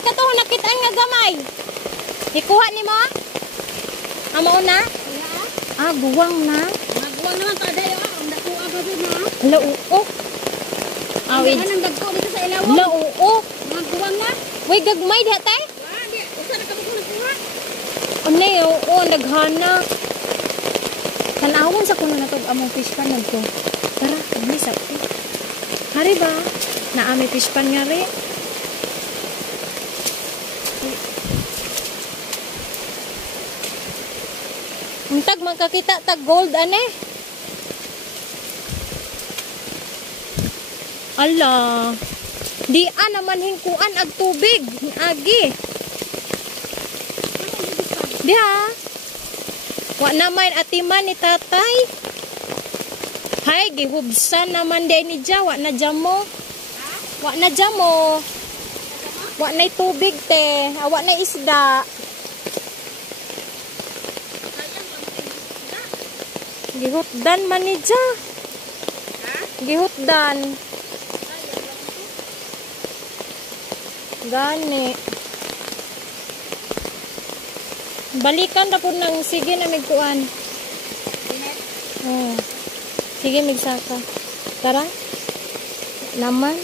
Wa ka to nakitaan nga gamay. Ikuha ni mo? Amo na? Ah, guwang na. Guwang naman kada yo. Ang nakuha ba na? Hala oo. Awid. Ang dagko dito sa ilaw. Hala oo. Mga guwang na. Uy, gagmay diha tay? Wa di. Usa na kamo nakuha. Ano oo, naghana. Tanawon sa kuno na to among fish pan nagko. Tara, kami sa. Hari ba? Naami fish pan nga ri. Untag magkakita tag gold ane. Ala. Di naman hingkuan ag tubig, agi. Diha. Wa naman atiman ni tatay. Hay, gihubsan naman din ni Ja, wa na jamo. Wa na jamo. Wa na tubig te, wa na isda. Gihutdan man ni Ja. Gihutdan. Gani. Balikan na po ng sige na migkuan. Oh. Sige migsaka. Tara. Naman.